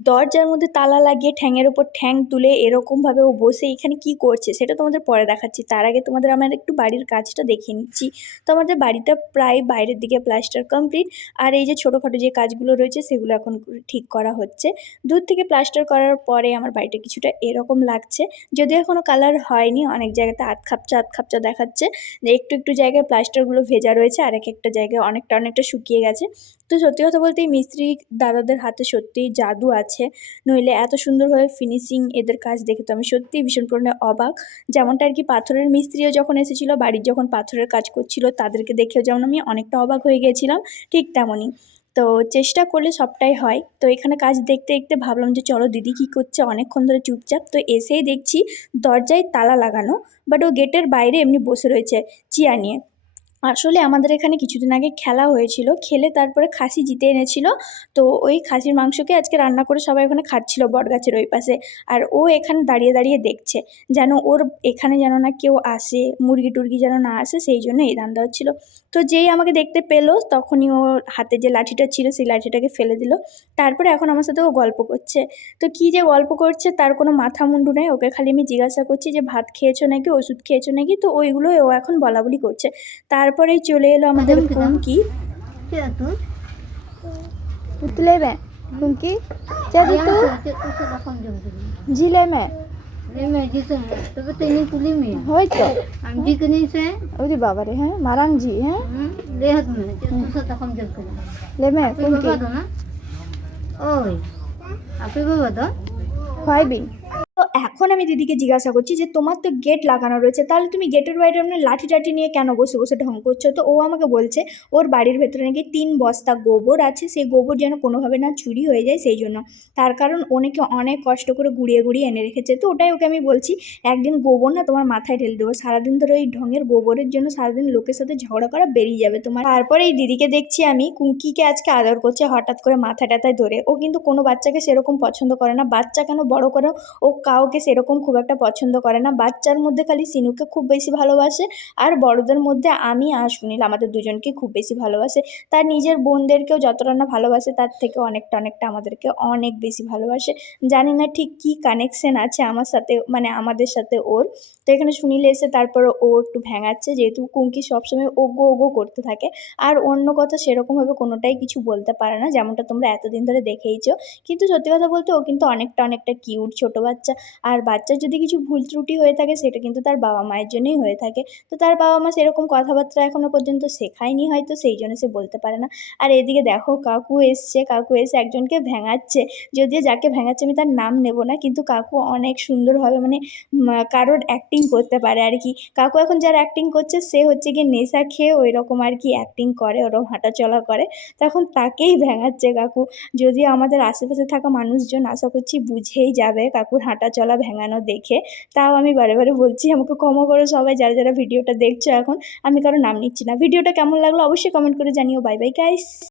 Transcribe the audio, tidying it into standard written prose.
দরজার মধ্যে তালা লাগিয়ে ঠ্যাংয়ের ওপর ঠ্যাং তুলে এরকমভাবে ও বসে এখানে কি করছে সেটা তোমাদের পরে দেখাচ্ছি। তার আগে তোমাদের আমার একটু বাড়ির কাজটা দেখিয়ে নিচ্ছি। তো আমাদের বাড়িটা প্রায় বাইরের দিকে প্লাস্টার কমপ্লিট, আর এই যে ছোটোখাটো যে কাজগুলো রয়েছে সেগুলো এখন ঠিক করা হচ্ছে। দূর থেকে প্লাস্টার করার পরে আমার বাড়িটা কিছুটা এরকম লাগছে, যদিও এখনও কালার হয়নি। অনেক জায়গাতে আধ খাপচা দেখাচ্ছে, যে একটু একটু জায়গায় প্লাস্টারগুলো ভেজা রয়েছে, আর একটা জায়গায় অনেকটা শুকিয়ে গেছে। তো সত্যি কথা বলতে এই মিস্ত্রি দাদাদের হাতে সত্যিই জাদু আছে, নইলে এত সুন্দরভাবে ফিনিশিং এদের কাজ দেখে তো আমি সত্যিই ভীষণ পরিমাণে অবাক। যেমনটা আর কি পাথরের মিস্ত্রিও যখন এসেছিলো বাড়ির যখন পাথরের কাজ করছিল তাদেরকে দেখেও যেমন আমি অনেকটা অবাক হয়ে গিয়েছিলাম, ঠিক তেমনই। তো চেষ্টা করলে সবটাই হয়। তো এখানে কাজ দেখতে দেখতে ভাবলাম যে চলো দিদি কী করছে অনেকক্ষণ ধরে চুপচাপ, তো এসেই দেখছি দরজায় তালা লাগানো, বাট ও গেটের বাইরে এমনি বসে রয়েছে চেয়ার নিয়ে। আসলে আমাদের এখানে কিছুদিন আগে খেলা হয়েছিল, খেলে তারপরে খাসি জিতে এনেছিল। তো ওই খাসির মাংসকে আজকে রান্না করে সবাই ওখানে খাচ্ছিল বটগাছের ওই পাশে। আর ও এখানে দাঁড়িয়ে দাঁড়িয়ে দেখছে, যেন ওর এখানে যেন না কেউ আসে, মুরগি টুরগি যেন না আসে, সেই জন্য এই ধান্দা হচ্ছিল। তো যেই আমাকে দেখতে পেলো তখনই ও হাতে যে লাঠিটা ছিল সেই লাঠিটাকে ফেলে দিল। তারপরে এখন আমার সাথে ও গল্প করছে। তো কী যে গল্প করছে তার কোনো মাথা মুন্ডু নেই। ওকে খালি আমি জিজ্ঞাসা করছি যে ভাত খেয়েছো নাকি, ওষুধ খেয়েছো নাকি, তো ওইগুলোই ও এখন বলাবলি করছে। তারপরেই চলে এলো আমাদের কুঙ্কি। उतले में कुंकी jadi tu jile में होय तो ओरे बाबा रे हैं मारांग जी हैं ले में कुंकी ओय आपे बाबा तो होय भी। তো এখন আমি দিদিকে জিজ্ঞাসা করছি যে তোমার তো গেট লাগানো রয়েছে, তাহলে তুমি গেটের বাইরে এমনি লাঠি টাঠি নিয়ে কেন বসে বসে ঢং করছো? তো ও আমাকে বলছে ওর বাড়ির ভেতরে নাকি 3 বস্তা গোবর আছে, সেই গোবর যেন কোনোভাবে না চুরি হয়ে যায় সেই জন্য। তার কারণ ও নাকি অনেক কষ্ট করে গুঁড়িয়ে গুঁড়িয়ে এনে রেখেছে। তো ওটাই ওকে আমি বলছি একদিন গোবর না তোমার মাথায় ঢেলে দেবো, সারাদিন ধরে ওই ঢঙের গোবরের জন্য সারাদিন লোকের সাথে ঝগড়া করা বেরিয়ে যাবে তোমার। তারপরে এই দিদিকে দেখছি আমি কুঙ্কিকে আজকে আদর করছে হঠাৎ করে মাথা টাথায় ধরে। ও কিন্তু কোনো বাচ্চাকে সেরকম পছন্দ করে না, বাচ্চা কেন বড় করে ও কাউকে সেরকম খুব একটা পছন্দ করে না। বাচ্চার মধ্যে খালি সিনুকে খুব বেশি ভালোবাসে, আর বড়দের মধ্যে আমি আর সুনীল আমাদের দুজনকে খুব বেশি ভালোবাসে। তার নিজের বোনদেরকেও যতটা না ভালোবাসে তার থেকে অনেকটা আমাদেরকে অনেক বেশি ভালোবাসে। জানি না ঠিক কী কানেকশন আছে আমার সাথে, মানে আমাদের সাথে ওর। তো এখানে সুনীল এসে তারপর ও একটু ভেঙাচ্ছে, যেহেতু কুঙ্কি সবসময় ওগো ওগো করতে থাকে, আর অন্য কথা সেরকমভাবে কোনোটাই কিছু বলতে পারে না, যেমনটা তোমরা এতদিন ধরে দেখেইছো। কিন্তু সত্যি কথা বলতে ও কিন্তু অনেকটা কিউট ছোটো বাচ্চা। আর বাচ্চার যদি কিছু ভুল ত্রুটি হয়ে থাকে সেটা কিন্তু তার বাবা মায়ের জন্যই হয়ে থাকে। তো তার বাবা মা সেরকম কথাবার্তা এখনও পর্যন্ত শেখায়নি হয়তো, সেই জন্য সে বলতে পারে না। আর এদিকে দেখো কাকু এসছে, কাকু এসে একজনকে ভেঙাচ্ছে। যদিও যাকে ভেঙাচ্ছে আমি তার নাম নেব না, কিন্তু কাকু অনেক সুন্দরভাবে মানে কারোর অ্যাক্টিং করতে পারে আর কি। কাকু এখন যার অ্যাক্টিং করছে সে হচ্ছে গিয়ে নেশা খেয়ে ওইরকম আর কি অ্যাক্টিং করে, ওরকম হাঁটাচলা করে, তখন তাকেই ভেঙাচ্ছে কাকু। যদিও আমাদের আশেপাশে থাকা মানুষজন আশা করছি বুঝেই যাবে কাকুর হাঁটা চলা ভেঙানো দেখে। তাও আমি বারে বারে বলছি আমাকে ক্ষমা করো সবাই যারা ভিডিওটা দেখছো এখন। আমি কারো নাম নিচ্ছি না। ভিডিওটা কেমন লাগলো অবশ্যই কমেন্ট করে জানিও। Bye bye guys.